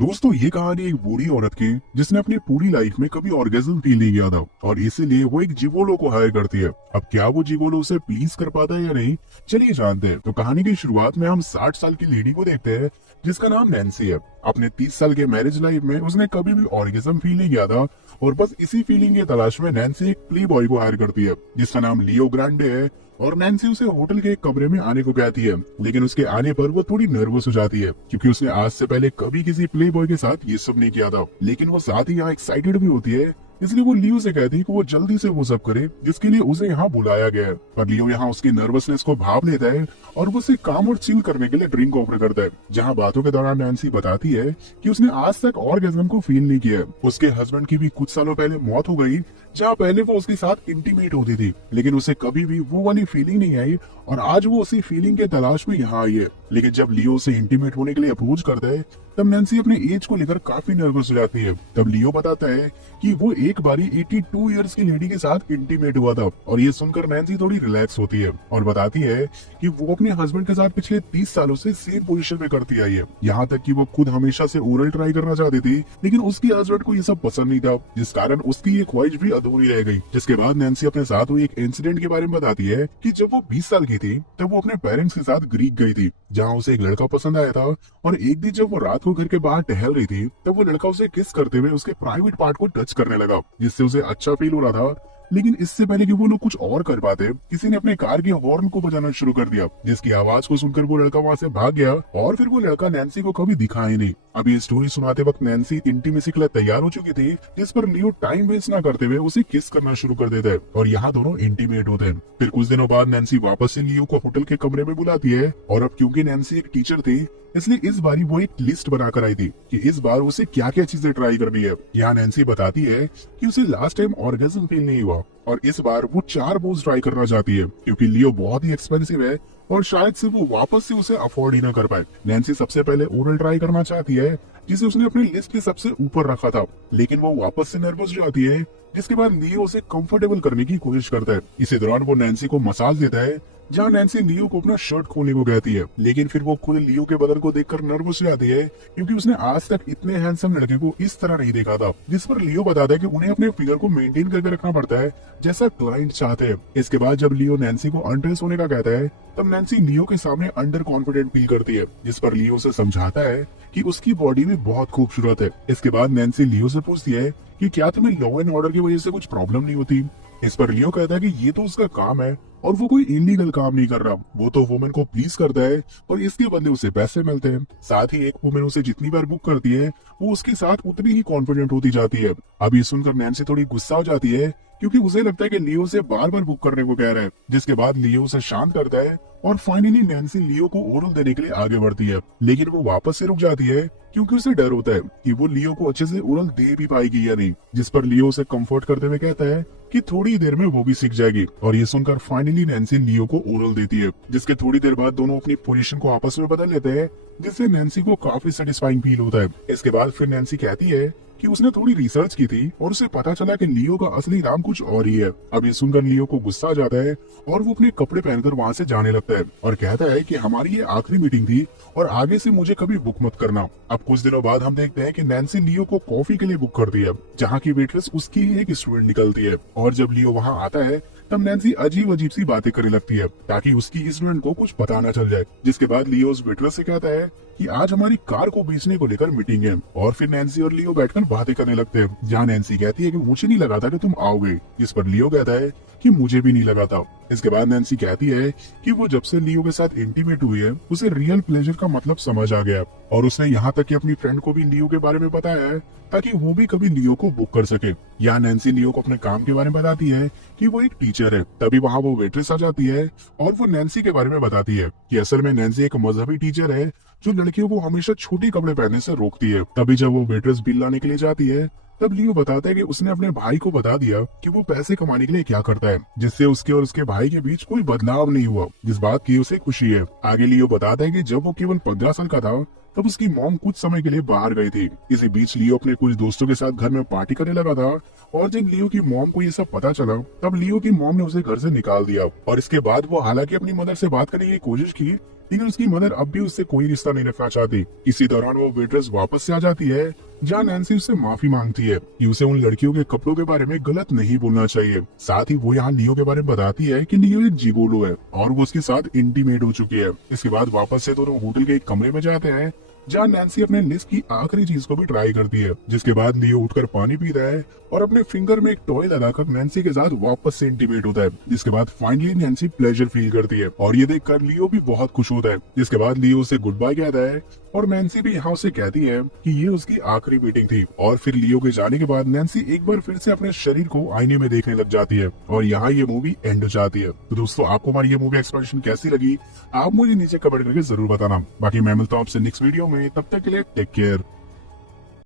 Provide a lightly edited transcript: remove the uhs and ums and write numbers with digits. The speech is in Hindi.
दोस्तों ये कहानी एक बूढ़ी औरत की जिसने अपनी पूरी लाइफ में कभी ऑर्गेज्म फील नहीं किया था और इसीलिए वो एक जिगोलो को हायर करती है। अब क्या वो जिगोलो उसे प्लीज कर पाता है या नहीं, चलिए जानते हैं। तो कहानी की शुरुआत में हम 60 साल की लेडी को देखते हैं जिसका नाम नैन्सी है। अपने 30 साल के मैरिज लाइफ में उसने कभी भी ऑर्गेज्म फील नहीं किया था और बस इसी फीलिंग की तलाश में नैन्सी एक प्ले बॉय को हायर करती है जिसका नाम लियो ग्रांडे है। और नैन्सी उसे होटल के एक कमरे में आने को कहती है, लेकिन उसके आने पर वो थोड़ी नर्वस हो जाती है क्योंकि उसने आज से पहले कभी किसी प्ले बॉय के साथ ये सब नहीं किया था। लेकिन वो साथ ही यहाँ एक्साइटेड भी होती है, इसलिए वो लियो से कहती है कि वो जल्दी से वो सब करे जिसके लिए उसे यहाँ बुलाया गया है। पर लियो यहाँ उसकी नर्वसनेस को भाप लेता है और वो उसे काम और चिल करने के लिए ड्रिंक ऑफर करता है। जहाँ बातों के दौरान नैन्सी बताती है कि उसने आज तक ऑर्गेज्म को फील नहीं किया। उसके हस्बैंड की भी कुछ सालों पहले मौत हो गई, जहाँ पहले वो उसके साथ इंटीमेट होती थी, लेकिन उसे कभी भी वो वाली फीलिंग नहीं आई और आज वो उसी फीलिंग के तलाश में यहाँ आई है। लेकिन जब लियो उसे इंटीमेट होने के लिए अप्रोच करता है तब नैन्सी अपने एज को लेकर काफी नर्वस हो जाती है। तब लियो बताता है कि वो एक बारी 82 इयर्स की लेडी के साथ इंटीमेट हुआ था और ये सुनकर नैन्सी थोड़ी रिलैक्स होती है और बताती है कि वो अपने हस्बैंड के साथ पिछले 30 सालों से सेम पोजीशन में करती आई है। यहाँ तक कि वो खुद हमेशा से ओरल ट्राई करना चाहती थी, लेकिन उसके हस्बैंड को ये सब पसंद नहीं था, जिस कारण उसकी ये ख्वाहिश भी अधूरी रह गई। जिसके बाद नैन्सी अपने साथ हुई एक इंसिडेंट के बारे में बताती है कि जब वो 20 साल की थी तब वो अपने पेरेंट्स के साथ ग्रीक गई थी, जहाँ उसे एक लड़का पसंद आया था। और एक दिन जब वो रात को घर के बाहर टहल रही थी तब वो लड़का उसे किस करते हुए उसके प्राइवेट पार्ट को टच करने लगा, जिससे उसे अच्छा फील हो रहा था। लेकिन इससे पहले कि वो लोग कुछ और कर पाते, किसी ने अपने कार के हॉर्न को बजाना शुरू कर दिया, जिसकी आवाज को सुनकर वो लड़का वहाँ से भाग गया और फिर वो लड़का नैन्सी को कभी दिखा ही नहीं। अब ये स्टोरी सुनाते वक्त नैन्सी इंटीमेसी के लिए तैयार हो चुकी थी, जिस पर लियो टाइम वेस्ट ना करते हुए उसे किस करना शुरू कर देता है और यहाँ दोनों इंटीमेट होते हैं। फिर कुछ दिनों बाद नैन्सी वापस से लियो को होटल के कमरे में बुलाती है और अब क्योंकि नैन्सी एक टीचर थी इसलिए इस बारी वो एक लिस्ट बनाकर आई थी कि इस बार उसे क्या क्या चीजें ट्राई करनी है। यहाँ नैन्सी बताती है कि उसे लास्ट टाइम ऑर्गेज्म फील नहीं हुआ और इस बार वो 4 पोज ट्राई करना चाहती है क्योंकि लियो बहुत ही एक्सपेंसिव है और शायद से वो वापस से उसे अफोर्ड ही ना कर पाए। नैन्सी सबसे पहले ओरल ट्राई करना चाहती है जिसे उसने अपनी लिस्ट के सबसे ऊपर रखा था, लेकिन वो वापस से नर्वस हो जाती है, जिसके बाद लियो उसे कंफर्टेबल करने की कोशिश करता है। इसी दौरान वो नैन्सी को मसाज देता है, जहाँ नैन्सी लियो को अपना शर्ट खोलने को कहती है, लेकिन फिर वो खुद लियो के बदन को देखकर नर्वस हो जाती है क्योंकि उसने आज तक इतने हैंडसम लड़के को इस तरह नहीं देखा था। जिस पर लियो बताता है कि उन्हें अपने फिगर को मेंटेन करके रखना पड़ता है जैसा क्लाइंट चाहते हैं। इसके बाद जब लियो नैन्सी को अनड्रेस होने का कहता है तब नैन्सी लियो के सामने अंडर कॉन्फिडेंट फील करती है, जिस पर लियो उसे समझाता है कि उसकी बॉडी भी बहुत खूबसूरत है। इसके बाद नैन्सी लियो से पूछती है कि क्या तुम्हें लॉ एंड ऑर्डर की वजह से कुछ प्रॉब्लम नहीं होती। इस पर लियो कहता है कि ये तो उसका काम है और वो कोई इलीगल काम नहीं कर रहा, वो तो वुमेन को प्लीज करता है और इसके बदले उसे पैसे मिलते हैं। साथ ही एक वुमेन उसे जितनी बार बुक करती है वो उसके साथ उतनी ही कॉन्फिडेंट होती जाती है। अब ये सुनकर नैन्सी थोड़ी गुस्सा हो जाती है क्योंकि उसे लगता है कि लियो से बार बार बुक करने को कह रहा है। जिसके बाद लियो उसे शांत करता है और फाइनली नैन्सी लियो को ओरल देने के लिए आगे बढ़ती है, लेकिन वो वापस से रुक जाती है क्योंकि उसे डर होता है कि वो लियो को अच्छे से ओरल दे भी पाएगी या नहीं। जिस पर लियो उसे कंफर्ट करते हुए कहता है कि थोड़ी देर में वो भी सीख जाएगी और ये सुनकर फाइनली नैन्सी लियो को ओरल देती है, जिसके थोड़ी देर बाद दोनों अपनी पोजीशन को आपस में बदल लेते हैं, जिससे नैन्सी को काफी सेटिस्फाइंग फील होता है। इसके बाद फिर नैन्सी कहती है कि उसने थोड़ी रिसर्च की थी और उसे पता चला कि लियो का असली नाम कुछ और ही है। अब ये सुनकर लियो को गुस्सा आ जाता है और वो अपने कपड़े पहनकर वहाँ से जाने लगता है और कहता है कि हमारी ये आखिरी मीटिंग थी और आगे से मुझे कभी बुक मत करना। अब कुछ दिनों बाद हम देखते हैं कि नैन्सी लियो को कॉफी के लिए बुक करती है, जहाँ की वेट्रेस उसकी ही एक स्टूडेंट निकलती है और जब लियो वहाँ आता है तब नैन्सी अजीब अजीब सी बातें करने लगती है ताकि उसकी स्टूडेंट को कुछ पता न चल जाए। जिसके बाद लियो उस वेट्रेस से कहता है कि आज हमारी कार को बेचने को लेकर मीटिंग है और फिर नैन्सी और लियो बैठकर बातें करने लगते हैं, जहाँ नैन्सी कहती है कि मुझे नहीं लगा था कि तुम आओगे, जिस पर लियो कहता है कि मुझे भी नहीं लगा था। इसके बाद नैन्सी कहती है कि वो जब से लियो के साथ इंटीमेट हुई है उसे रियल प्लेजर का मतलब समझ आ गया और उसने यहाँ तक कि अपनी फ्रेंड को भी लियो के बारे में बताया है ताकि वो भी कभी लियो को बुक कर सके। यहाँ नैन्सी लियो को अपने काम के बारे में बताती है कि वो एक टीचर है। तभी वहाँ वो वेट्रेस आ जाती है और वो नैन्सी के बारे में बताती है कि असल में नैन्सी एक मजहबी टीचर है जो लड़कियों को हमेशा छोटे कपड़े पहनने से रोकती है। तभी जब वो वेट्रेस बिल लाने के लिए जाती है तब लियो बताता है कि उसने अपने भाई को बता दिया कि वो पैसे कमाने के लिए क्या करता है, जिससे उसके और उसके भाई के बीच कोई बदलाव नहीं हुआ, जिस बात की उसे खुशी है। आगे लियो बताता है कि जब वो केवल 15 साल का था तब उसकी मॉम कुछ समय के लिए बाहर गई थी। इसी बीच लियो अपने कुछ दोस्तों के साथ घर में पार्टी करने लगा था और जब लियो की मॉम को ये सब पता चला तब लियो की मॉम ने उसे घर से निकाल दिया और इसके बाद वो हालांकि अपनी मदर से बात करने की कोशिश की, लेकिन उसकी मदर अब भी उससे कोई रिश्ता नहीं रखना चाहती। इसी दौरान वो वेट्रेस वापस से आ जाती है, जहाँ नैन्सी उससे माफी मांगती है कि उसे उन लड़कियों के कपड़ों के बारे में गलत नहीं बोलना चाहिए। साथ ही वो यहाँ लियो के बारे में बताती है कि लियो एक जिगोलो है और वो उसके साथ इंटीमेट हो चुकी है। इसके बाद वापस से दोनों होटल के एक कमरे में जाते हैं, जहाँ नैन्सी अपने लिस्ट की आखिरी चीज को भी ट्राई करती है। जिसके बाद लियो उठकर पानी पीता है और अपने फिंगर में एक टॉय लगाकर नैन्सी के साथ वापस से इंटीमेट होता है। जिसके बाद फाइनली नैन्सी प्लेजर फील करती है और ये देखकर लियो भी बहुत खुश होता है। जिसके बाद लियो उसे गुड बाय कहता है और नैन्सी भी यहाँ उसे कहती है कि ये उसकी आखिरी मीटिंग थी। और फिर लियो के जाने के बाद नैन्सी एक बार फिर से अपने शरीर को आईने में देखने लग जाती है और यहाँ ये मूवी एंड हो जाती है। तो दोस्तों, आपको हमारी ये मूवी एक्सप्लेनेशन कैसी लगी, आप मुझे नीचे कमेंट करके जरूर बताना। बाकी मैं मिलता हूँ आपसे नेक्स्ट वीडियो में, तब तक के लिए टेक केयर।